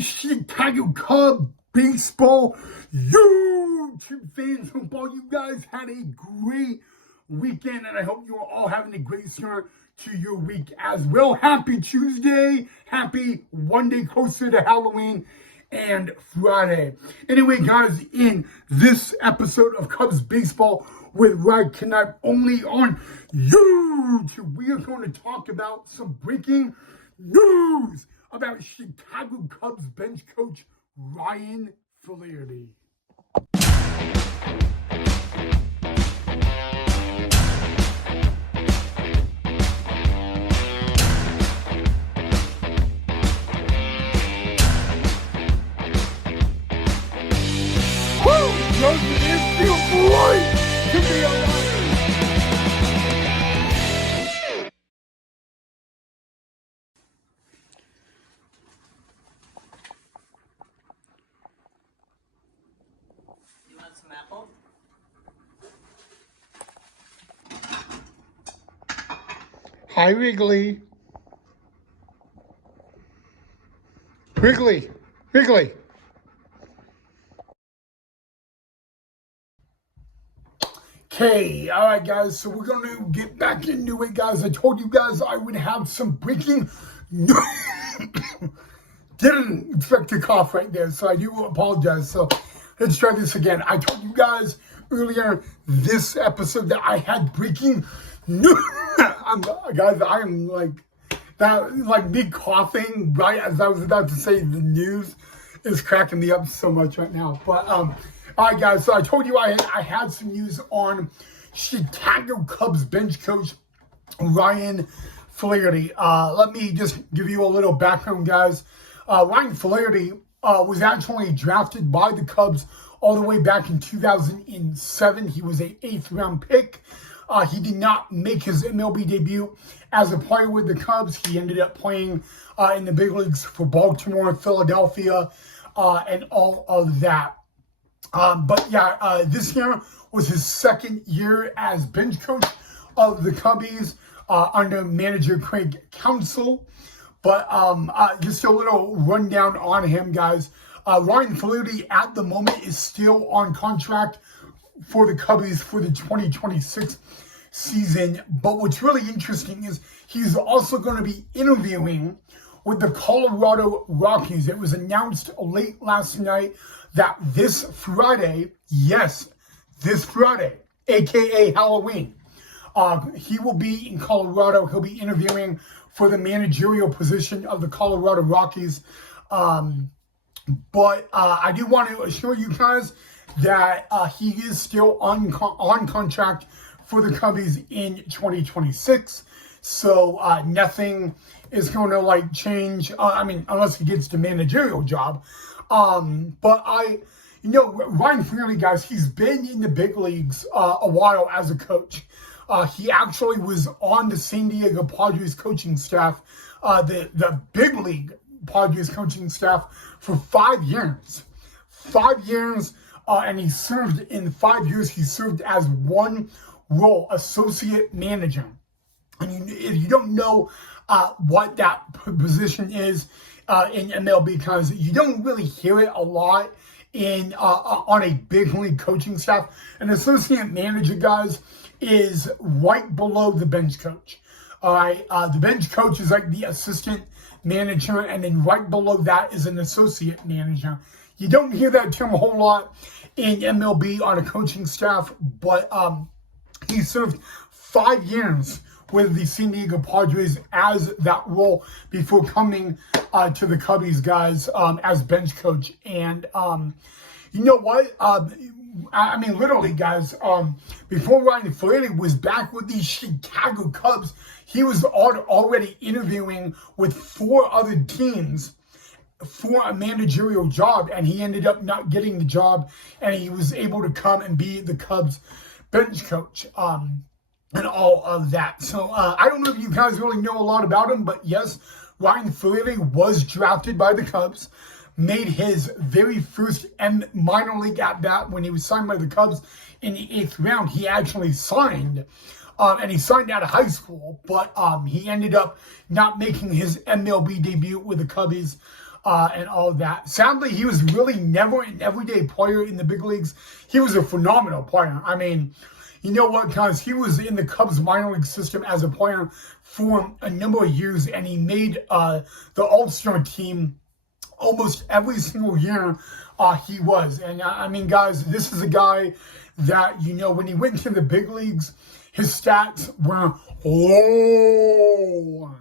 Chicago Cubs baseball YouTube fans. Hope all you guys had a great weekend, and I hope you are all having a great start to your week as well. Happy Tuesday. Happy one day closer to Halloween and Friday. Anyway, guys, in this episode of Cubs Baseball with Rod Knight only on YouTube, we are going to talk about some breaking news about Chicago Cubs bench coach Ryan Flaherty. Joseph is still bright to be alive. You want some apple? Hi, Wrigley. Wrigley. Okay, all right, guys, so we're going to get back into it, guys. I told you guys I would have some breaking news. Didn't expect to cough right there, so I do apologize. So let's try this again. I told you guys earlier this episode that I had breaking news. Guys, I am like that, like me coughing right as I was about to say the news is cracking me up so much right now. But all right, guys, so I told you I had some news on Chicago Cubs bench coach Ryan Flaherty. Let me just give you a little background, guys. Ryan Flaherty was actually drafted by the Cubs all the way back in 2007. He was an 8th round pick. He did not make his MLB debut as a player with the Cubs. He ended up playing in the big leagues for Baltimore, Philadelphia, and all of that. But yeah, this year was his second year as bench coach of the Cubbies under manager Craig Counsell. But just a little rundown on him, guys. Ryan Flaherty at the moment is still on contract for the Cubbies for the 2026 season. But what's really interesting is he's also going to be interviewing with the Colorado Rockies. It was announced late last night that this Friday, yes, this Friday, aka Halloween, he will be in Colorado. He'll be interviewing for the managerial position of the Colorado Rockies. But I do want to assure you guys that he is still on contract for the Cubbies in 2026. So nothing is going to like change. I mean, unless he gets the managerial job. But Ryan Flaherty, guys, he's been in the big leagues a while as a coach. He actually was on the San Diego Padres coaching staff, the big league Padres coaching staff for 5 years. 5 years, and he served in 5 years. He served as one role, associate manager. And if you don't know what that position is in MLB, because you don't really hear it a lot in on a big league coaching staff. An associate manager, guys, is right below the bench coach. All right, the bench coach is like the assistant manager, and then right below that is an associate manager. You don't hear that term a whole lot in MLB on a coaching staff, but he served 5 years with the San Diego Padres as that role before coming to the Cubbies, guys, as bench coach. And you know what? I mean, literally, guys, before Ryan Flaherty was back with the Chicago Cubs, he was already interviewing with 4 other teams for a managerial job, and he ended up not getting the job, and he was able to come and be the Cubs bench coach. And all of that. So I don't know if you guys really know a lot about him, but yes, Ryan Flaherty was drafted by the Cubs, made his very first minor league at bat when he was signed by the Cubs in the 8th round. He actually signed and he signed out of high school, but he ended up not making his MLB debut with the Cubbies and all of that. Sadly, he was really never an everyday player in the big leagues. He was a phenomenal player. I mean, you know what, guys? He was in the Cubs minor league system as a player for a number of years, and he made the All-Star team almost every single year he was. And I mean, guys, this is a guy that, you know, when he went into the big leagues, his stats were low.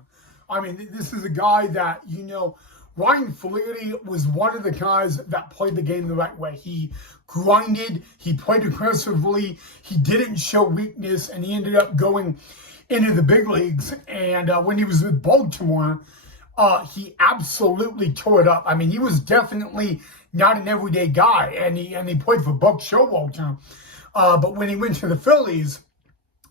I mean, this is a guy that, you know, Ryan Flaherty was one of the guys that played the game the right way. He grinded, he played aggressively, he didn't show weakness, and he ended up going into the big leagues. And when he was with Baltimore, he absolutely tore it up. I mean, he was definitely not an everyday guy, and he played for Buck Showalter. But when he went to the Phillies,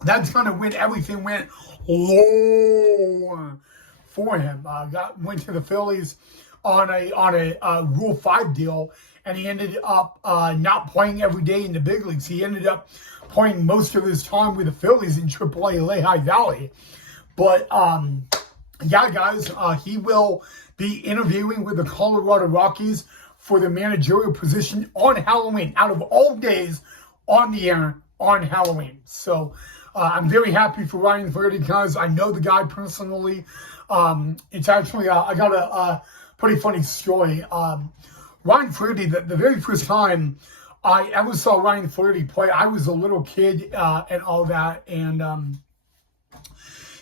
that's kind of when everything went low for him. Went to the Phillies on a Rule 5 deal, and he ended up not playing every day in the big leagues. He ended up playing most of his time with the Phillies in AAA Lehigh Valley. But yeah, guys, he will be interviewing with the Colorado Rockies for the managerial position on Halloween, out of all days on the air on Halloween. So I'm very happy for Ryan Flaherty, guys. I know the guy personally. It's actually, I got a pretty funny story. Ryan Flaherty, the very first time I ever saw Ryan Flaherty play, I was a little kid and all that, and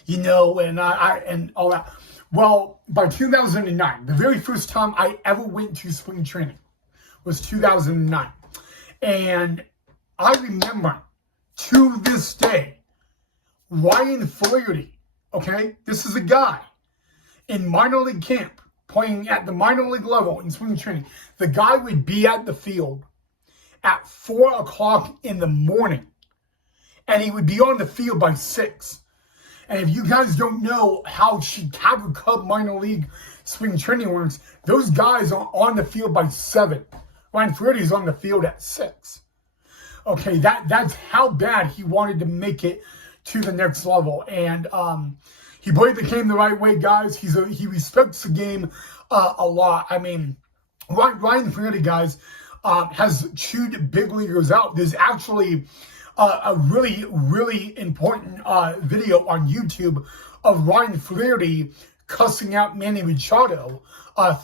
you know, and all that. Well, by 2009, the very first time I ever went to spring training was 2009. And I remember to this day, Ryan Flaherty, okay? This is a guy in minor league camp, playing at the minor league level in spring training. The guy would be at the field at 4 o'clock in the morning, and he would be on the field by 6. And if you guys don't know how Chicago Cub minor league spring training works, those guys are on the field by 7. Ryan Flaherty is on the field at 6. Okay, that's how bad he wanted to make it to the next level. And he played the game the right way, guys. He respects the game a lot. I mean, Ryan Flaherty, guys, has chewed big leaguers out. There's actually a really, really important video on YouTube of Ryan Flaherty cussing out Manny Machado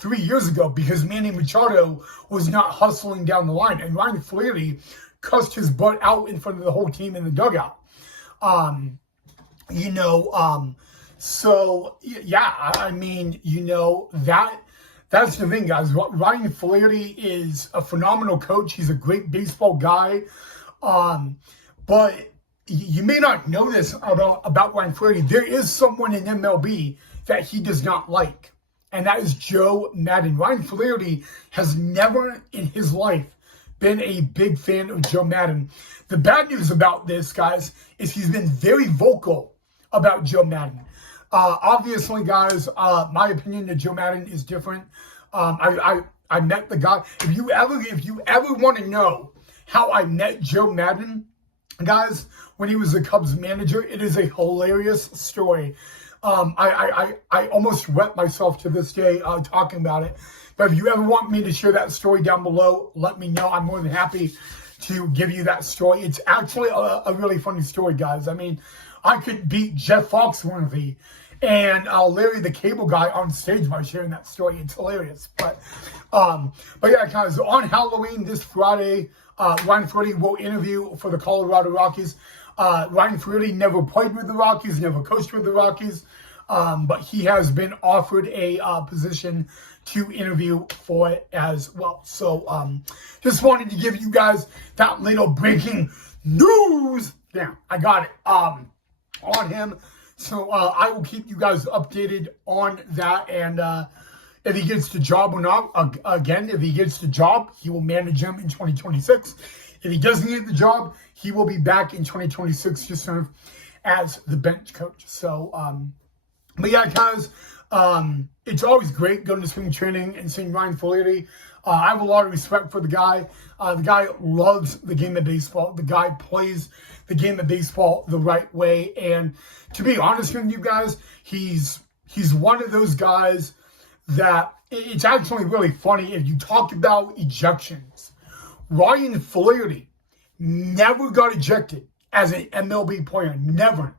3 years ago because Manny Machado was not hustling down the line. And Ryan Flaherty cussed his butt out in front of the whole team in the dugout. You know, so, yeah, I mean, you know, that's the thing, guys. Ryan Flaherty is a phenomenal coach. He's a great baseball guy. But you may not know this about Ryan Flaherty. There is someone in MLB that he does not like, and that is Joe Maddon. Ryan Flaherty has never in his life been a big fan of Joe Maddon. The bad news about this, guys, is he's been very vocal about Joe Maddon. Obviously, guys, my opinion of Joe Maddon is different. I met the guy. If you ever want to know how I met Joe Maddon, guys, when he was the Cubs manager, it is a hilarious story. I almost wet myself to this day talking about it. But if you ever want me to share that story down below, let me know. I'm more than happy to give you that story. It's actually a really funny story, guys. I mean, I could beat Jeff Foxworthy and Larry the Cable Guy on stage by sharing that story. It's hilarious. But yeah, guys, on Halloween this Friday, Ryan Flaherty will interview for the Colorado Rockies. Ryan Flaherty never played with the Rockies, never coached with the Rockies, but he has been offered a position to interview for it as well. So just wanted to give you guys that little breaking news. Yeah, I got it on him. So I will keep you guys updated on that. And if he gets the job or not, again, if he gets the job, he will manage him in 2026. If he doesn't get the job, he will be back in 2026 to serve as the bench coach. So, but yeah, guys, It's always great going to spring training and seeing Ryan Flaherty. I have a lot of respect for the guy. The guy loves the game of baseball. The guy plays the game of baseball the right way. And to be honest with you guys, he's one of those guys that it's actually really funny if you talk about ejections. Ryan Flaherty never got ejected as an MLB player. Never.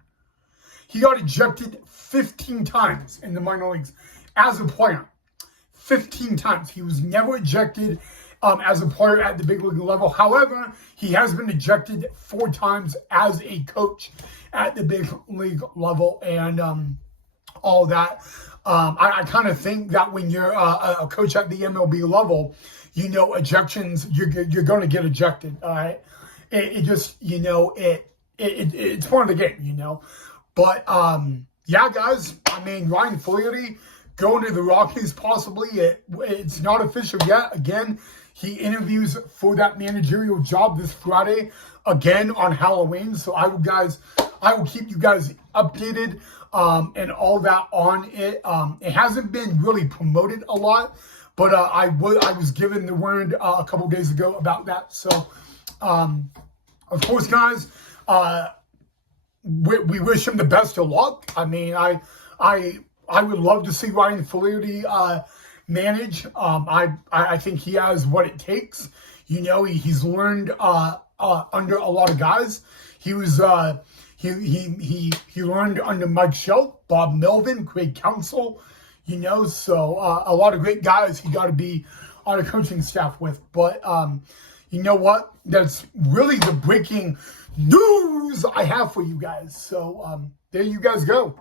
He got ejected 15 times in the minor leagues as a player. 15 times. He was never ejected as a player at the big league level. However, he has been ejected 4 times as a coach at the big league level and all that. I kind of think that when you're a coach at the MLB level, you know, ejections, you're going to get ejected. All right. It just, you know, it's part of the game, you know. But, yeah, guys, I mean, Ryan Flaherty going to the Rockies possibly. It's not official yet. Again, he interviews for that managerial job this Friday, again on Halloween. So I will keep you guys updated and all that on it. It hasn't been really promoted a lot, but I was given the word a couple days ago about that. So, of course, guys, we wish him the best of luck. I mean, I would love to see Ryan Flaherty manage. I think he has what it takes. You know, he's learned under a lot of guys. He was he learned under Mike Schultz, Bob Melvin, Craig Counsell. You know, so a lot of great guys he got to be on a coaching staff with. But you know what? That's really the breaking news I have for you guys. So there you guys go.